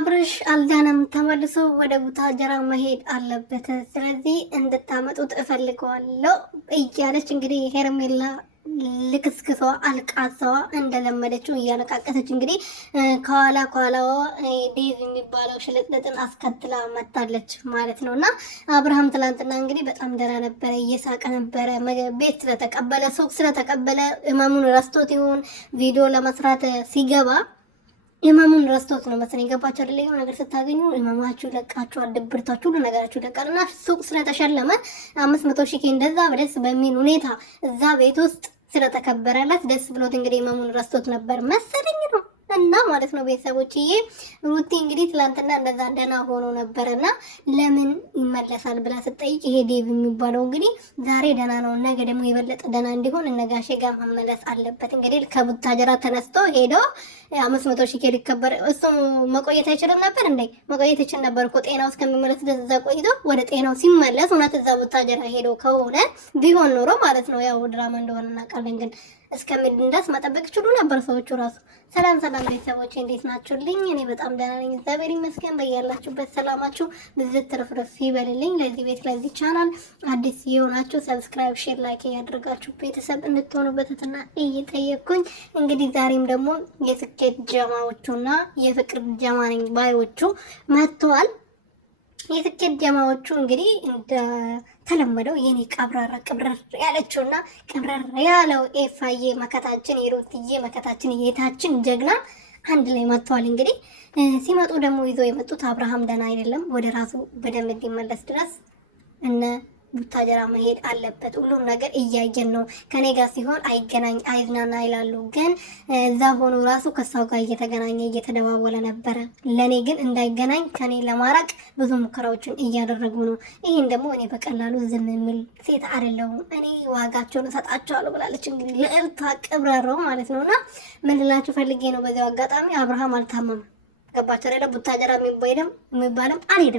አብርሽ አልዳነም ተመልሶ ወደ ቡታጀራ መሄድ አለበት። ስለዚህ እንድታመጡት እፈልገዋለሁ እያለች እንግዲህ ሄርሜላ ልክስክሷ አልቃሳዋ እንደለመደችው እያለቃቀሰች እንግዲህ ከኋላዋ ዴቭ የሚባለው ሽልጥልጥን አስከትላ መጣለች ማለት ነው። እና አብርሃም ትላንትና እንግዲህ በጣም ደህና ነበረ፣ እየሳቀ ነበረ። ቤት ስለተቀበለ ሱቅ ስለተቀበለ እመሙን ረስቶት ይሆን ቪዲዮ ለመስራት ሲገባ ኢማሙን ረስቶት ነው መሰለኝ። ገባችሁ አይደል? የሆነ ነገር ስታገኙ ኢማማችሁ ለቃችሁ አድብርታችሁ ሁሉ ነገራችሁ ለቃልና ሱቅ ስለተሸለመ 500 ሺህ እንደዛ በደስ በሚል ሁኔታ እዛ ቤት ውስጥ ስለተከበረለት ደስ ብሎት እንግዲህ ኢማሙን ረስቶት ነበር መሰለኝ ነው። እና ማለት ነው ቤተሰቦችዬ ሩቲ እንግዲህ ትላንትና እንደዛ ደህና ሆኖ ነበርና ለምን ይመለሳል ብላ ስትጠይቅ ይሄ ዴቭ የሚባለው እንግዲህ ዛሬ ደህና ነው፣ ነገ ደግሞ የበለጠ ደህና እንዲሆን እነጋሼ ጋር መመለስ አለበት። እንግዲህ ከቡታጀራ ተነስቶ ሄዶ 500 ሺህ ሊከበር እሱ መቆየት አይችልም ነበር እንዴ? መቆየት ይችል ነበር እኮ ጤናው እስከሚመለስ ድረስ እዛ ቆይቶ ወደ ጤናው ሲመለስ እውነት እዛ ቡታጀራ ሄዶ ከሆነ ቢሆን ኖሮ ማለት ነው ያው ድራማ እንደሆነ እናውቃለን ግን እስከምንድን ድረስ መጠበቅ ይችሉ ነበር ሰዎቹ ራሱ። ሰላም ቤተሰቦች እንዴት ናችሁልኝ? እኔ በጣም ደህና ነኝ፣ እግዚአብሔር ይመስገን። በያላችሁበት ሰላማችሁ ብዝት ትርፍርፍ ይበልልኝ። ለዚህ ቤት ለዚህ ቻናል አዲስ የሆናችሁ ሰብስክራይብ፣ ሼር፣ ላይክ ያድርጋችሁ ቤተሰብ እንድትሆኑ በትህትና እየጠየቅኩኝ እንግዲህ ዛሬም ደግሞ የስኬት ጀማዎቹና የፍቅር ጀማ ነኝ ባዮቹ መጥተዋል። የስኬት ጀማዎቹ እንግዲህ ተለመደው የኔ ቀብራራ ቅብረር ያለችውና ቅብረር ያለው ኤፋዬ መከታችን የሩትዬ መከታችን የታችን ጀግና አንድ ላይ መጥተዋል። እንግዲህ ሲመጡ ደግሞ ይዞ የመጡት አብርሃም ደህና አይደለም፣ ወደ ራሱ በደንብ እንዲመለስ ድረስ እነ ቡታጀራ መሄድ አለበት። ሁሉም ነገር እያየን ነው። ከኔ ጋር ሲሆን አይገናኝ አይዝናና ይላሉ፣ ግን እዛ ሆኖ ራሱ ከሷው ጋር እየተገናኘ እየተደዋወለ ነበረ። ለኔ ግን እንዳይገናኝ ከኔ ለማራቅ ብዙ ሙከራዎችን እያደረጉ ነው። ይሄን ደግሞ እኔ በቀላሉ ዝም የሚል ሴት አይደለሁም፣ እኔ ዋጋቸውን እሰጣቸዋለሁ ብላለች። እንግዲህ ለእርቷ ቅብራራው ማለት ነውና ምን ልላችሁ ፈልጌ ነው። በዚያው አጋጣሚ አብርሃም አልታመመም። ገባችሁ አይደል? ቡታጀራ የሚባልም አልሄድም